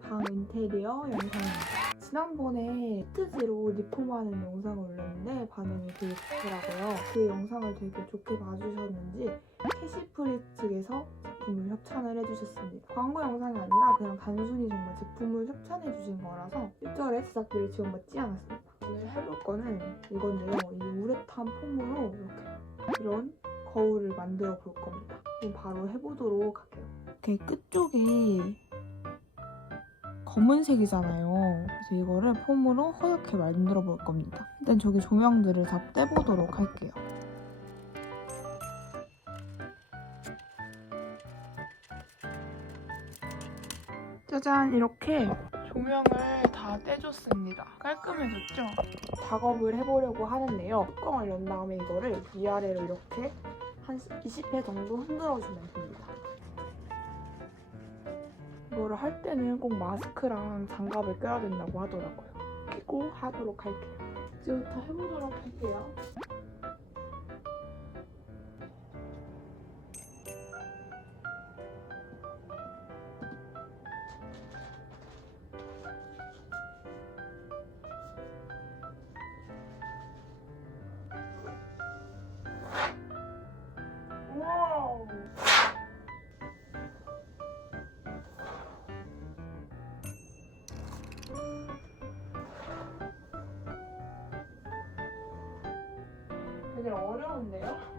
방 인테리어 영상입니다. 지난번에 히트지로 리폼하는 영상을 올렸는데 반응이 되게 좋더라고요. 그 영상을 되게 좋게 봐주셨는지 캐시프리 측에서 제품을 협찬을 해주셨습니다. 광고 영상이 아니라 그냥 단순히 정말 제품을 협찬해주신 거라서 1절에 제작비를 지원받지 않았습니다. 오늘 해볼 거는 이건데요. 이 우레탄 폼으로 이렇게 이런 거울을 만들어 볼 겁니다. 바로 해보도록 할게요. 이렇게 끝쪽이 검은색이잖아요. 그래서 이거를 폼으로 허옇게 만들어 볼 겁니다. 일단 저기 조명들을 다 떼보도록 할게요. 짜잔 이렇게 조명을 다 떼줬습니다. 깔끔해졌죠? 작업을 해보려고 하는데요. 뚜껑을 연 다음에 이거를 위아래로 이렇게 한 20회 정도 흔들어주면 됩니다. 이거를 할 때는 꼭 마스크랑 장갑을 껴야 된다고 하더라고요. 끼고 하도록 할게요. 이제부터 해보도록 할게요. 되게 어려운데요?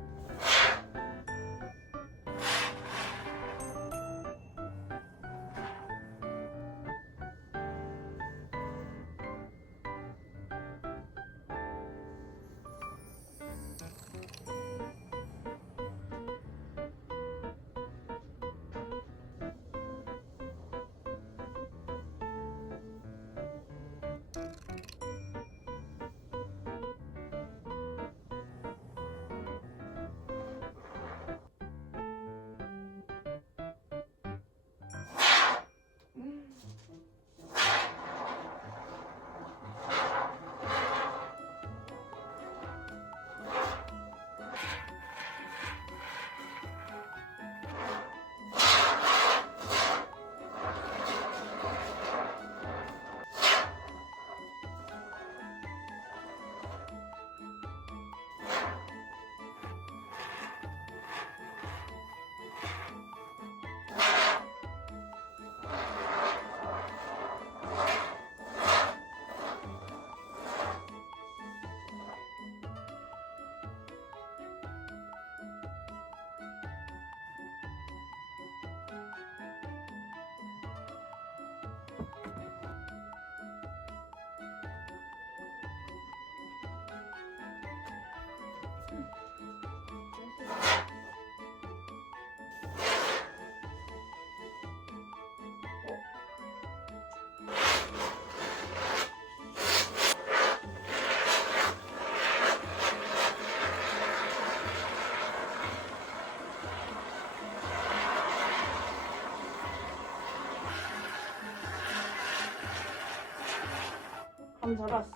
감 잡았어.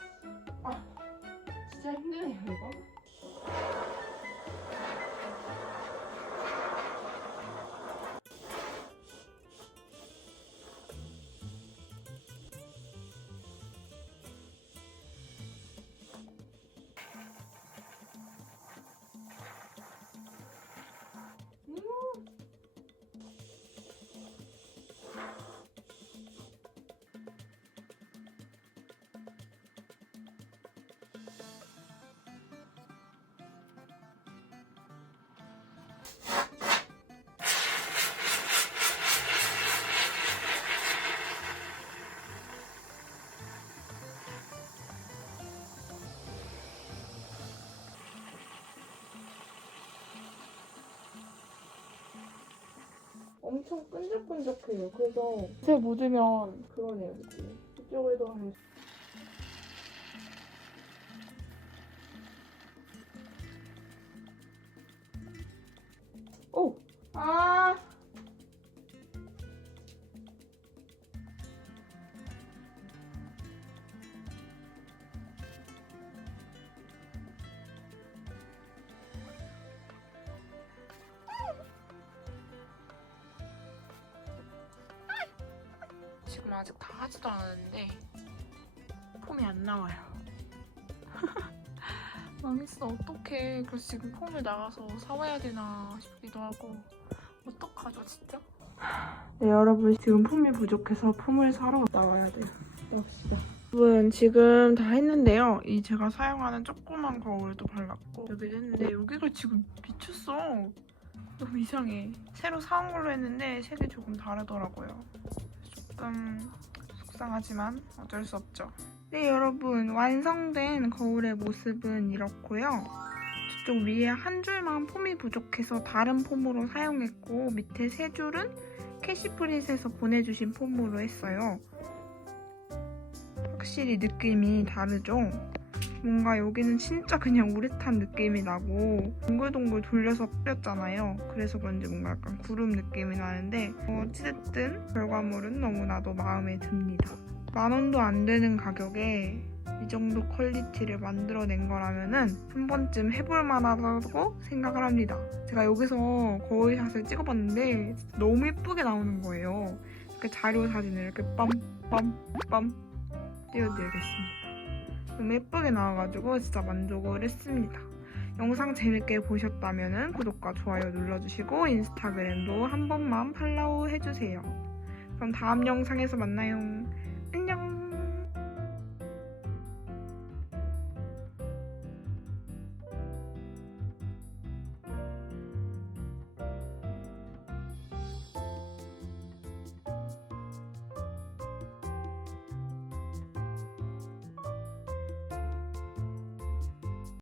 아, 진짜 힘드네요, 이거. 엄청 끈적끈적해요. 그래서 제 묻으면 그러네요, 느낌이. 이쪽에도 한 오! 아! 지금 폼 아직 다 하지도 않았는데 폼이 안 나와요. 망했어 어떡해 그래서 지금 폼을 나가서 사와야 되나 싶기도 하고 어떡하죠 진짜? 네, 여러분 지금 폼이 부족해서 폼을 사러 나와야 돼요. 나옵시다. 여러분 지금 다 했는데요. 이 제가 사용하는 조그만 거울도 발랐고 여기도 했는데 여기가 지금 미쳤어. 너무 이상해. 새로 사온 걸로 했는데 색이 조금 다르더라고요. 조금 속상하지만 어쩔 수 없죠. 네 여러분 완성된 거울의 모습은 이렇고요. 저쪽 위에 한 줄만 폼이 부족해서 다른 폼으로 사용했고 밑에 세 줄은 캐시프릿에서 보내주신 폼으로 했어요. 확실히 느낌이 다르죠? 뭔가 여기는 진짜 그냥 우레탄 느낌이 나고 동글동글 돌려서 뿌렸잖아요. 그래서 그런지 뭔가 약간 구름 느낌이 나는데 어찌됐든 결과물은 너무나도 마음에 듭니다. 만 원도 안 되는 가격에 이 정도 퀄리티를 만들어낸 거라면은 한 번쯤 해볼 만하다고 생각을 합니다. 제가 여기서 거울샷을 찍어봤는데 너무 예쁘게 나오는 거예요. 그 자료 사진을 이렇게 빰빰빰 띄워드리겠습니다. 너무 예쁘게 나와가지고 진짜 만족을 했습니다. 영상 재밌게 보셨다면 구독과 좋아요 눌러주시고 인스타그램도 한 번만 팔로우 해주세요. 그럼 다음 영상에서 만나요.